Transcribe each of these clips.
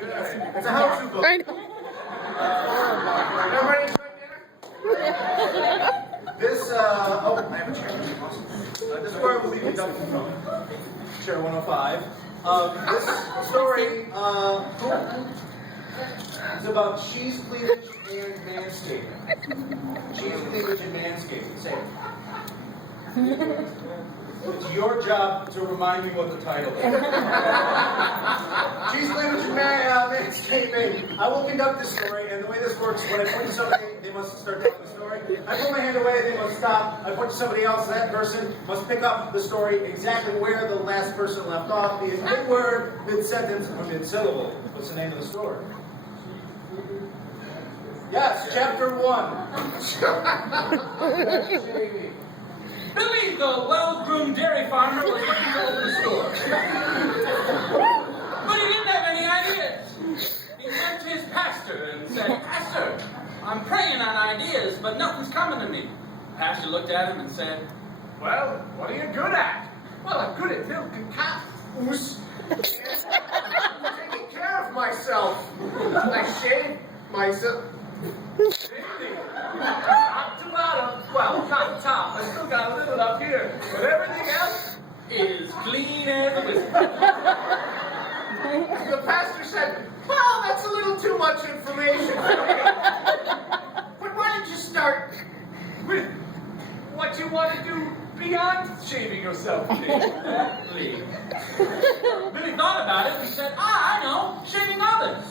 It's a how-to book. I know. Everybody enjoy dinner? This, I have a chair. Awesome. This is where I will be conducting from. Chair 105. This story is about cheese cleavage and manscaping. Cheese cleavage and manscaping. Say it. It's your job to remind me what the title is. Cheese cleavage and manscaping. I will conduct this story, and the way this works, when I point to somebody, they must start telling the story. I pull my hand away, they must stop. I point to somebody else, that person must pick up the story exactly where the last person left off, be it mid-word, mid-sentence, or mid-syllable. What's the name of the story? Yes, chapter 1. Billy, the well-groomed dairy farmer, was looking to open a store. But he didn't have any ideas. He went to his pastor and said, "Pastor, I'm praying on ideas, but nothing's coming to me." The pastor looked at him and said, Well, what are you good at? Well, I'm good at milking cows. Taking care of myself. I shave myself. Really? Top to bottom. Well, not top. I still got a little up here. But everything else "Is clean as a whistle." the pastor said, well, that's a little too much information for me. But why don't you start with what you want to do beyond shaving yourself, Lee? Billy thought about it and said, I know, shaving others.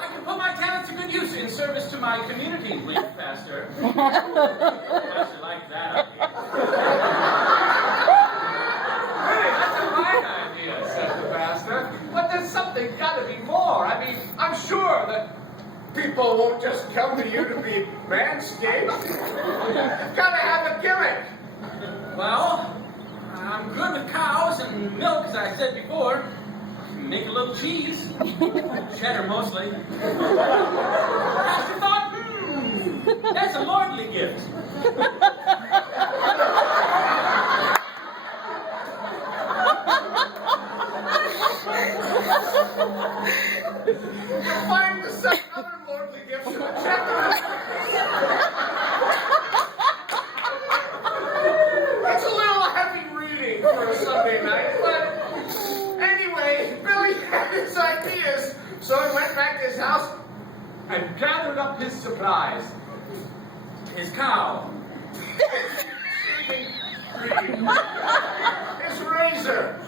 I can put my talents to good use in service to my community, please, Pastor. The pastor liked that idea. Hey, that's a fine idea, said the pastor. But there's something got to be more. I mean, I'm sure that people won't just come to you to be manscaped. You've got to have a gimmick. Well, I'm good with cows and milk, as I said before. Make a little cheese. Cheddar mostly. Pastor thought, that's a lordly gift. You'll find the seven other lordly gifts in the chapter. It's a little heavy reading for a Sunday night, but anyway, Billy had his ideas, so he went back to his house and gathered up his supplies. His cow. His razor,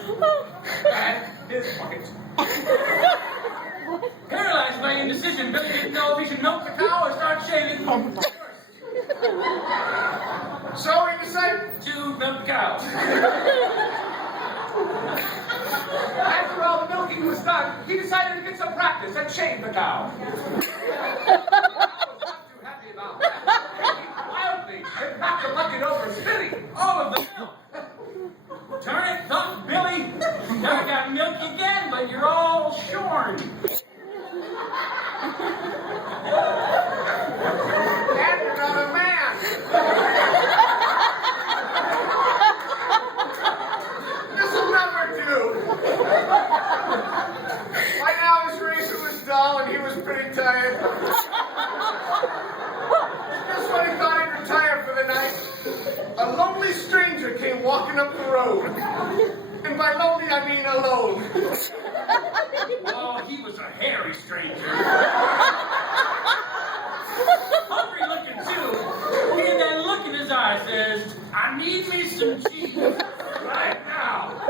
and his bucket. Paralyzed by indecision, Billy didn't know if he should milk the cow or start shaving first. So he decided, To milk the cow. after all the milking was done, he decided to get some practice and shave the cow. I was not too happy about that. He wildly knocked the bucket over, spitting All of the milk. Turn it, thump, Billy. Now I got milk again, but you're all shorn. and you're not a man. This'll never do. By now his razor was dull and he was pretty tired. Just when he thought he'd retire for the night, a lonely stranger came walking up the road. And by lonely, I mean alone. Oh, he was a hairy stranger. Hungry looking too. He had that look in his eye says, I need me some cheese. Right now.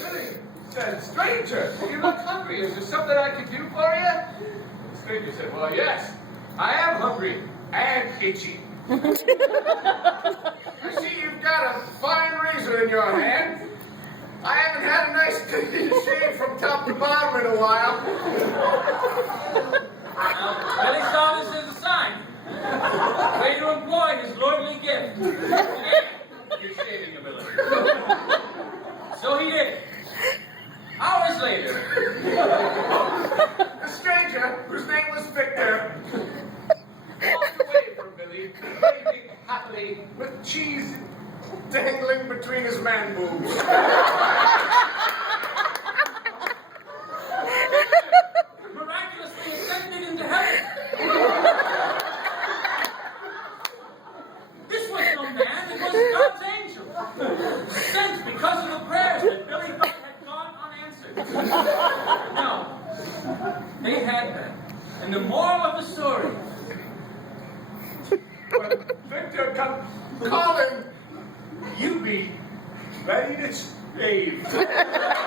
Billy said, stranger, you look hungry. Is there something I can do for you? The stranger said, well, yes, I am hungry and itchy. I see you've got a fine razor in your hand. I haven't had a nice clean shave from top to bottom in a while. Well, Billy saw this as a sign. Way to employ his lordly gift. Your shaving ability. So he did. Hours later. The stranger, whose name was Victor, walked away from Billy, waving happily with cheese dangling between his man boobs. had been. And the moral of the story. When Victor comes calling, you be ready to shave.